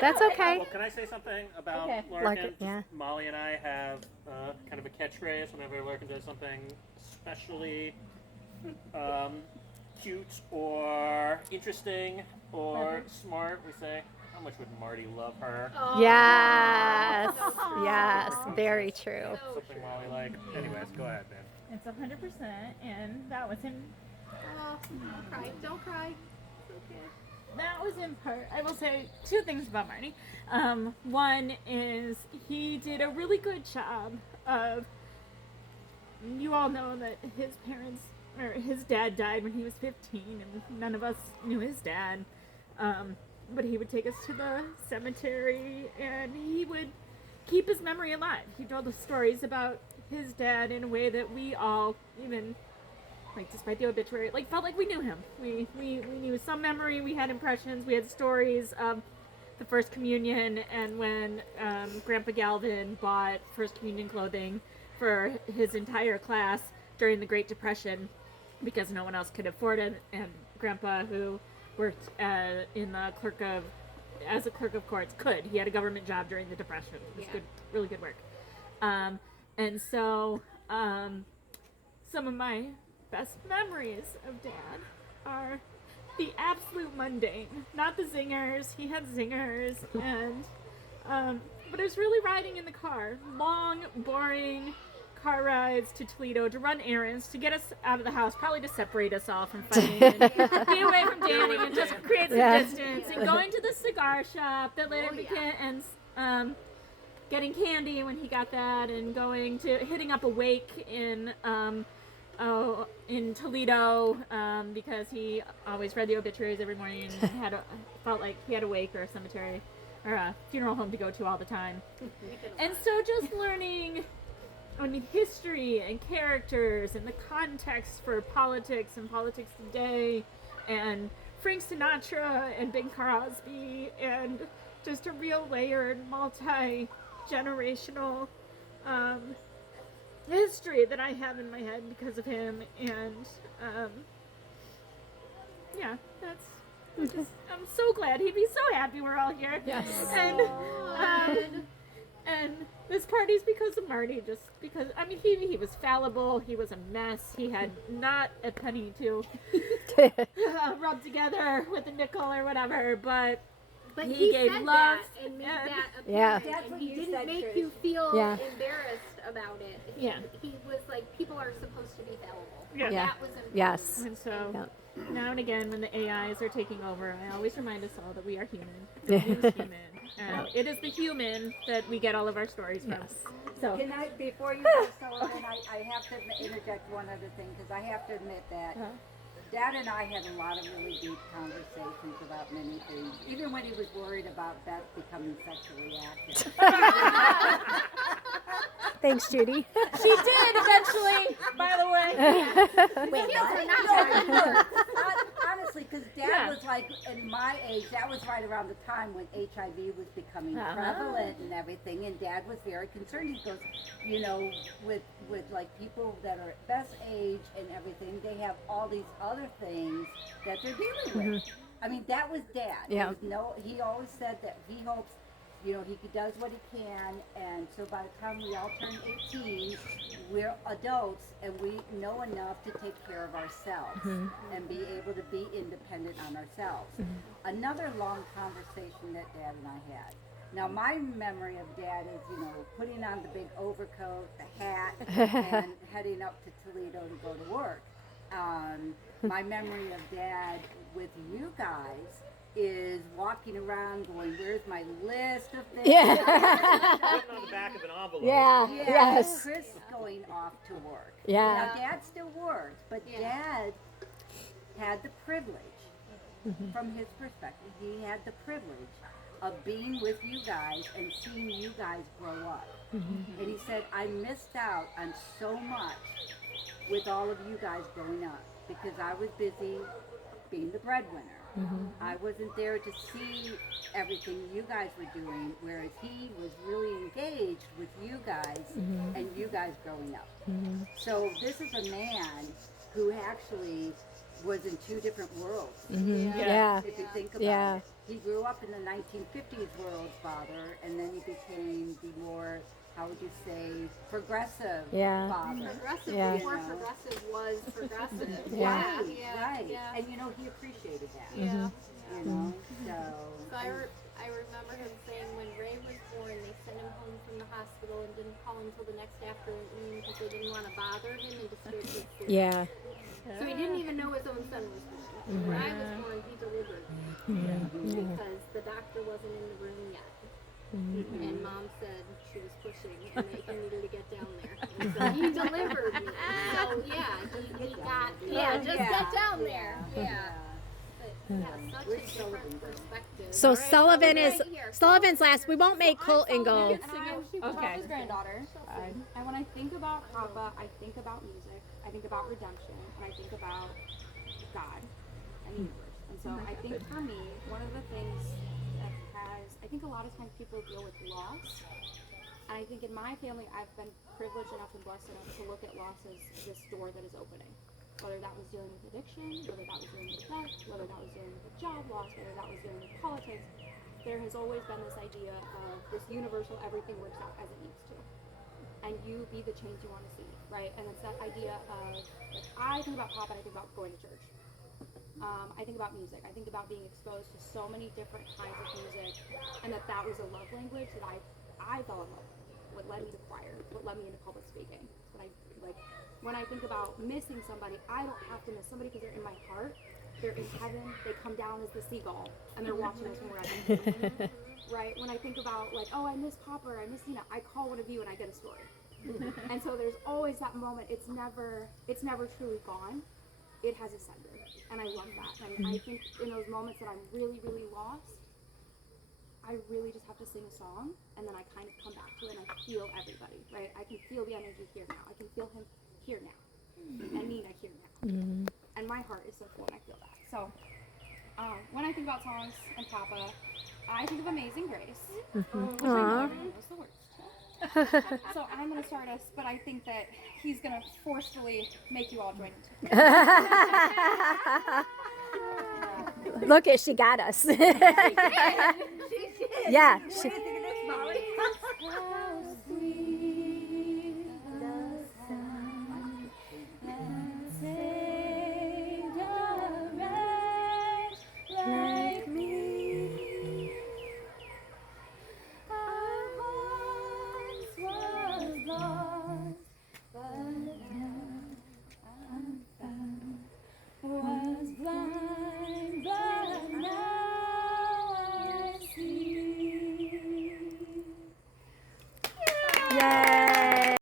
That's okay. Well, can I say something about Larkin? Larkin, yeah. Molly and I have kind of a catchphrase whenever Larkin does something especially cute or interesting or smart. We say, "How much would Marty love her?" Oh, Yes. so Yes. true. Very true. So Something true. Molly like. Anyways, go ahead, man. It's 100%, and that was in Oh, don't cry. Don't cry. It's okay. that was in part. I will say two things about Marty. One is he did a really good job of. You all know that his parents or his dad died when he was 15, and none of us knew his dad. But he would take us to the cemetery, and he would keep his memory alive. He told us stories about his dad in a way that we all, even like despite the obituary, like felt like we knew him. We knew some memory. We had impressions. We had stories of the First Communion, and when Grandpa Galvin bought First Communion clothing for his entire class during the Great Depression because no one else could afford it, and Grandpa, who worked as a clerk of courts, could. He had a government job during the Depression. It was good, really good work. And so some of my best memories of Dad are the absolute mundane, not the zingers. He had zingers, and but it was really riding in the car, long, boring car rides to Toledo to run errands to get us out of the house, probably to separate us all from fighting, and be away from Danny and just create some distance, and going to the cigar shop that later became and getting candy when he got that, and going to hitting up a wake in Toledo because he always read the obituaries every morning and felt like he had a wake or a cemetery or a funeral home to go to all the time. And so just learning, history and characters and the context for politics and politics today, and Frank Sinatra and Bing Crosby, and just a real layered, multi-generational history that I have in my head because of him. And I'm so glad. He'd be so happy we're all here. Yes. And this party's because of Marty, just because, he was fallible, he was a mess, he had not a penny to rub together with a nickel or whatever, but he gave said love. that and made that Yeah. apparent, and he didn't make you feel embarrassed about it. He was like, people are supposed to be fallible. Yeah. That was important. Yes. And so now and again, when the AIs are taking over, I always remind us all that we are human. And it is the human that we get all of our stories from. Yes. So Can I, before you go, Sullivan, I have to interject one other thing, because I have to admit that Dad and I had a lot of really deep conversations about many things, even when he was worried about Beth becoming sexually active. Thanks, Judy. she did eventually, by the way. Honestly, because Dad was like, in my age, that was right around the time when HIV was becoming prevalent and everything, and Dad was very concerned. He goes, with like people that are at Beth's age and everything, they have all these other things that they're dealing with. I mean, that was Dad. Yeah. He always said that he hopes, he does what he can, and so by the time we all turn 18, we're adults and we know enough to take care of ourselves and be able to be independent on ourselves. Another long conversation that Dad and I had. Now, my memory of Dad is, putting on the big overcoat, the hat, and heading up to Toledo to go to work. My memory of Dad with you guys is walking around going, where's my list of things? Yeah. Written on the back of an envelope. Yes. Chris going off to work. Yeah. Now, Dad still worked, but Dad had the privilege, from his perspective, he had the privilege of being with you guys and seeing you guys grow up. And he said, I missed out on so much with all of you guys growing up because I was busy being the breadwinner. I wasn't there to see everything you guys were doing, whereas he was really engaged with you guys and you guys growing up. So this is a man who actually was in two different worlds. Yeah. If you think about it. he grew up in the 1950s world, Father, and then he became the more, how would you say, progressive father. Progressive before progressive was progressive. Right, Yeah. right. Yeah. And he appreciated that. Yeah. You know, so. So I remember him saying when Ray was born, they sent him home from the hospital and didn't call him until the next afternoon because they didn't want to bother him and disturb his sleep. Yeah. So he didn't even know his own son was born. When I was born, he delivered me because the doctor wasn't in the room yet. And Mom said she was pushing and that he needed to get down there. And so he delivered me. So just get down there. Yeah. Such a different perspective. So All right, Sullivan so is right here. Sullivan's last. We won't make Colton go. And I'm Papa's granddaughter. And when I think about Papa, I think about music, I think about redemption, and I think about God and the universe. And so I think for me, one of the things that I think a lot of times people deal with loss. And I think in my family, I've been privileged enough and blessed enough to look at loss as this door that is opening. Whether that was dealing with addiction, whether that was dealing with death, whether that was dealing with a job loss, whether that was dealing with politics, there has always been this idea of this universal everything works out as it needs to. And you be the change you want to see, right? And it's that idea of, like, I think about Papa and I think about going to church. I think about music. I think about being exposed to so many different kinds of music, and that was a love language that I fell in love with. What led me to choir, what led me into public speaking. When I think about missing somebody, I don't have to miss somebody because they're in my heart. They're in heaven. They come down as the seagull, and they're watching us from wherever. Right? When I think about, like, oh, I miss Papa or I miss Nina, I call one of you and I get a story. And so there's always that moment. It's never truly gone. It has ascended, and I love that. And I think in those moments that I'm really, really lost, I really just have to sing a song, and then I kind of come back to it, and I feel everybody, right? I can feel the energy here now. I can feel him here now, and Nina here now. And my heart is so full, and I feel that. So, when I think about songs and Papa, I think of Amazing Grace, which I know everyone knows the words to. So I'm going to start us, but I think that he's going to forcefully make you all join into it. Look at she got us. Yeah. She, Yay!